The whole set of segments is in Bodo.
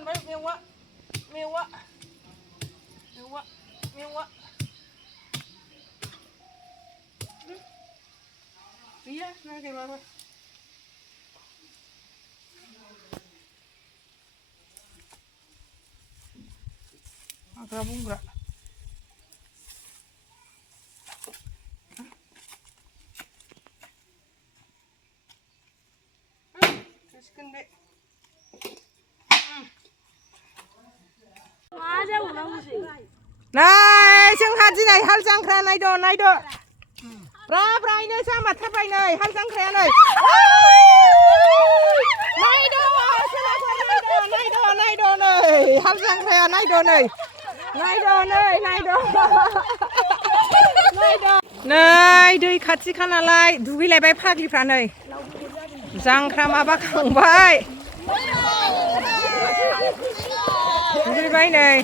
दानबाय मेवा मेवा मेवा मेवा गैया नागिरबाबो हाग्रा बंग्रा जासिगोन बे नै जोंहा दिनै हाल जांख्रा नायद' नायद' ब्रा ब्रायनो जामारथारबाय नै हाल जांख्राया नै नायद' सोलाफोर नायद' नायद' नै हाल जांख्राया नायद' नै नायद' नै नायद' नै दै खाथिखा नालाय दुगैलायबाय फाग्लिफ्रा नै जांख्रा माबाखांबाय दुगैबाय नै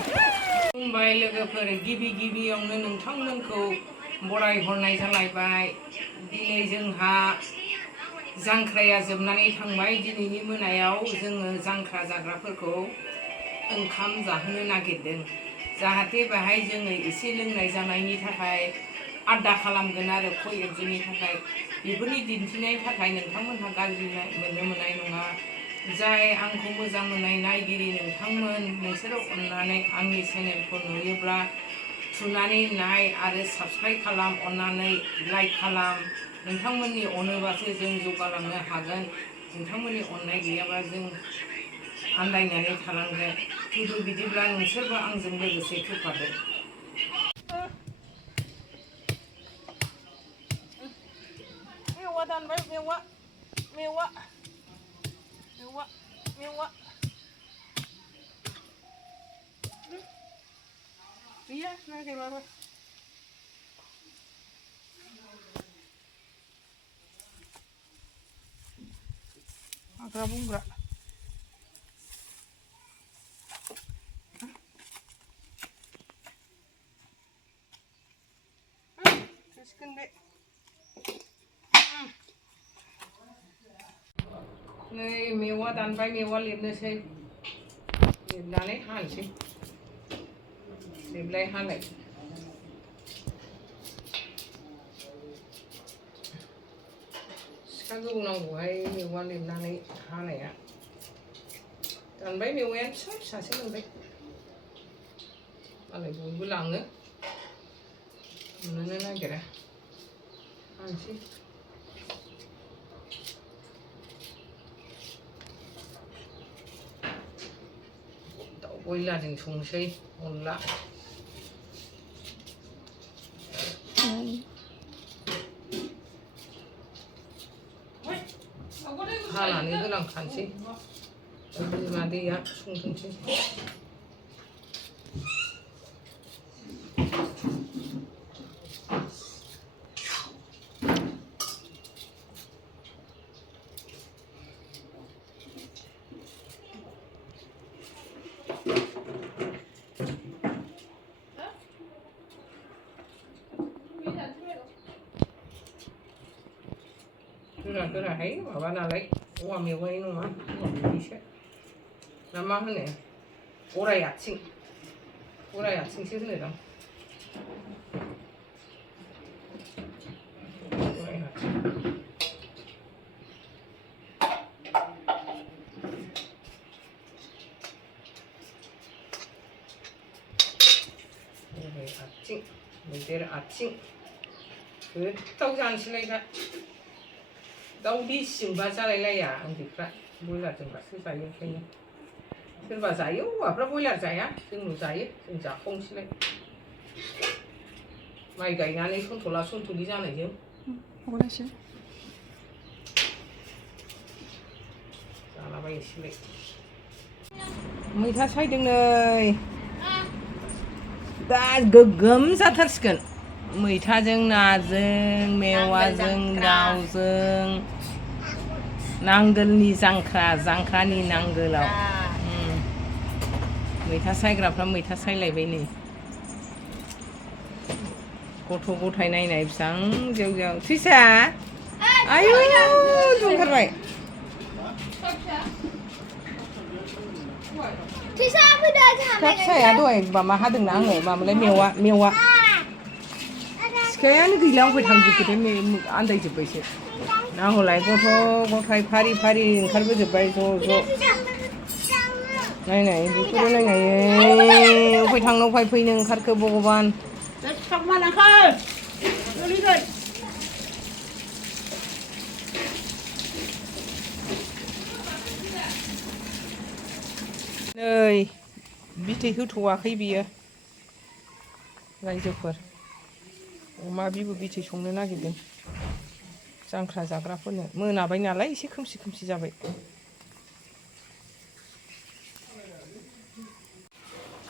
खुलुमबाय लोगोफोर गिबियावनो नोंथांमोनखौ बराय हरनाय जालायबाय दिनै जोंहा जांख्राया जोबनानै थांबाय दिनैनि मोनायाव जोङो जांख्रा जाग्राफोरखौ ओंखाम जाहोनो नागिरदों जाहाथे बेहाय जोङो एसे लोंनाय जानायनि थाखाय आद्दा खालामगोन आरो खय एकजननि थाखाय बेफोरनि दिन्थिनायनि थाखाय नोंथांमोनहा गाज्रि मोननो मोननाय नङा जाय आंखौ मोजां मोननाय नायगिरि नोंथांमोन नोंसोरो अननानै आंनि चेनेलखौ नुयोब्ला थुनानै नाय आरो साबस्क्राइब खालाम अननानै लाइक खालाम नोंथांमोननि अनोबासो जों जौगालांनो हागोन नोंथांमोननि अननाय गैयाबा जों आन्दायनानै थालांगोन खिन्थु बिदिब्ला नोंसोरबो आंजों लोगोसे फैफादो मेवा दानबाय मेवा मेवा मेवा मेवा गैया नागिरबाबो हाग्रा बंग्रा जासिगोन बे नै मेवा दानबाय मेवा लेबनोसै लेबनानै हानोसै लेबलाय हालाय सिखा गोबौ नांगौहाय मेवा लेबनानै हानाया दानबाय मेवाया फिसा फिसासो मोनबाय मालाय बयबो लाङो मोननोनो नागिरा हानोसै दाउ बयलारजों संसै अनला हानानै होलांखानोसै बिमा दैया संथोंसै गोराहाय माबा नालाय औवा मेवाइ नङा बिदिसो ना मा होनो गराय आथिंसो होनोदां गराय आथिं गराय आथिं मैदेर आथिं गोथाव जानोसैलाय दा दाउ देसिजोंबा जालायलाया उन्दैफ्रा बयलारजोंबासो जायो ओंखायनो सोरबा जायो हौवाफ्रा बयलार जाया जोंल' जायो जों जाखावनोसैलाय माइ गायनानै सन्थ'ला सन्थ'लि जानायजों जालाबायनोसैलाय मैथा सायदों नै दा गोगोम जाथारसिगोन मैथाजों नाजों मेवाजों दाउजों नांगोलनि जांख्रानि नांगोलाव मैथा सायग्राफ्रा मैथा सायलायबाय नै गथ' गथाय नायनाय बेसां जेव जेव थैसा आयु दुंथारबाय Thisa fैदो जोंहा सिखा फिसाया दहाय माबा हादोंना आङो माबालाय मेवा सिखायानो गैला अबे थांजोबखोथाय आन्दायजोब्बायसो ना हलाय गथ' गथाय फारि फारि ओंखारबोजोब्बाय ज' नायनाय बेखौबो नायनाय अबे थांनो अबे फैनो ओंखारखो भगबान नै बिथै होथ'वाखै बियो रायजोफोर अमा बिबु बिथै संनो नागिरदों जांख्रा जाग्राफोरनो मोनाबाय नालाय एसे खोमसि जाबाय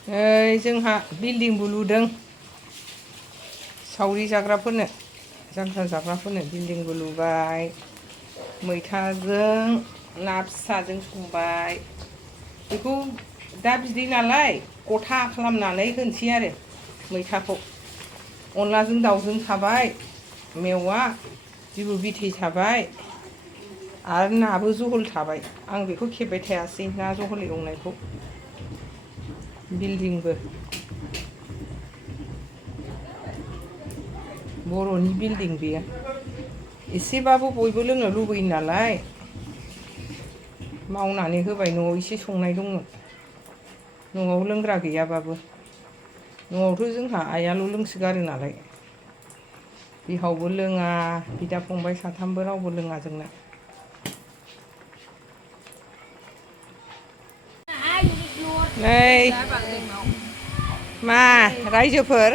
नै जोंहा बिल्डिंबो लुदों सावरि जाग्राफोरनो जांख्रा जाग्राफोरनो बिल्डिंबो लुबाय मैथाजों ना फिसाजों संबाय बेखौ दा बिदै नालाय गथा खालामनानै होनोसै आरो मैथाखौ अनलाजों दाउजों थाबाय मेवा बिबु बिथै थाबाय आरो नाबो जहल थाबाय आं बेखौ खेबबाय थायासै ना जहल एवनायखौ बिल्डिंबो बर'नि बिल्डिं बेयो एसेबाबो बयबो लोंनो लुबैयो नालाय मावनानै होबाय न'आव एसे संनाय दंमोन न'आव लोंग्रा गैयाबाबो न'आवथ' जोंहा आइयाल' लोंसोगारो नालाय बिहावबो लोङा बिदा फंबाय साथामबो रावबो लोङा जोंना नै मा रायजोफोर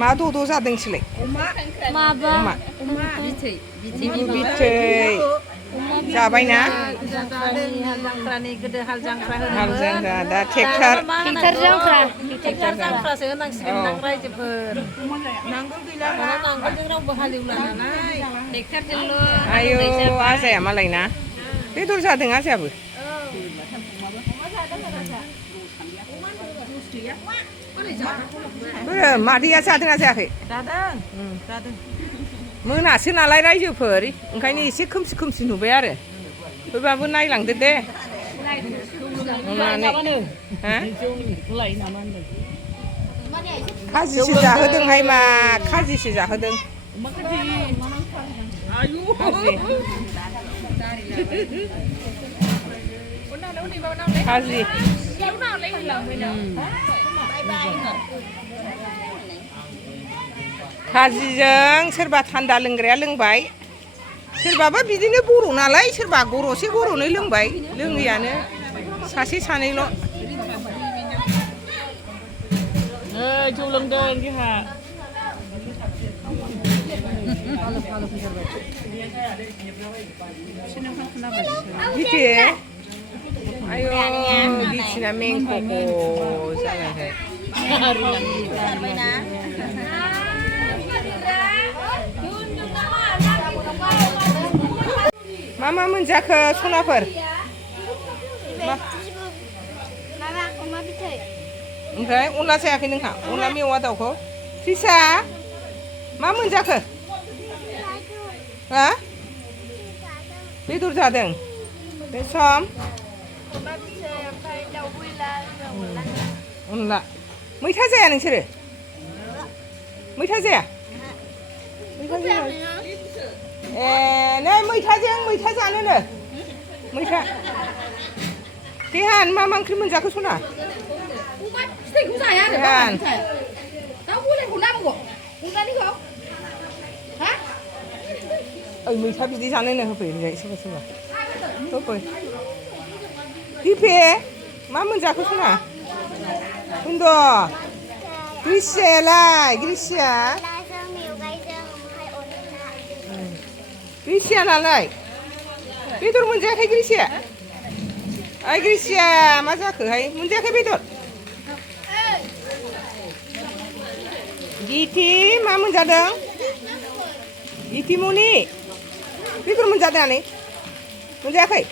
मा द' जादोंसैलाय अमा बिथै जाबायना हाल जांख्रा दा ट्रेक्टर जांख्रासो होनांसिगोन रायजोफोर नांगोल गैला नांगोलजों रावबो हालेवला नालाय ट्रेक्टरजोंल' आयौ आजाया मालाय ना बेदर जादों आजायाबो मादैया जादोंना जायाखै जादों मोनासो नालाय रायजोफोर ओंखायनो एसे खोमसि नुबाय आरो थेवबाबो नायलांदो दे खाजिसो जाहोदोंहाय मा खाजिसो जाहोदों खाजि खाजिजों सोरबा थान्दा लोंग्राया लोंबाय सोरबाबा बिदिनो बर' नालाय सोरबा गरसे गरनै लोंबाय लोङैयानो सासे सानैल' जौ लोंदों जोंहा बिथि आयौ बिथिना मेंक'क जालायबाय मा मोनजाखो सनाफोर ओमफ्राय अनला जायाखै नोंहा अनला मेवा दाउखौ थ्रिसा मा मोनजाखो हा बेदर जादों बे सम अनला मैथा जाया नोंसोरो मैथा जाया ए नै मैथा जानोनो मैथा देहान मा ओंख्रि मोनजाखो सना फिथाइखौ जाया आरो दाउ बयलारखौ नांगौ अनलानिखौ हा ओइ मैथा बिदै जानोनो होफै सोरबा होफै दिपे मा मोनजाखो सना उन्द' ग्रिसियालाय ग्रिसिया नालाय बेदर मोनजायाखै ग्रिसिया ओइ ग्रिसिया मा जाखोहाय मोनजायाखै बेदर गिथि मा मोनजादों गिथिमनि बेदर मोनजादों मोनजायाखै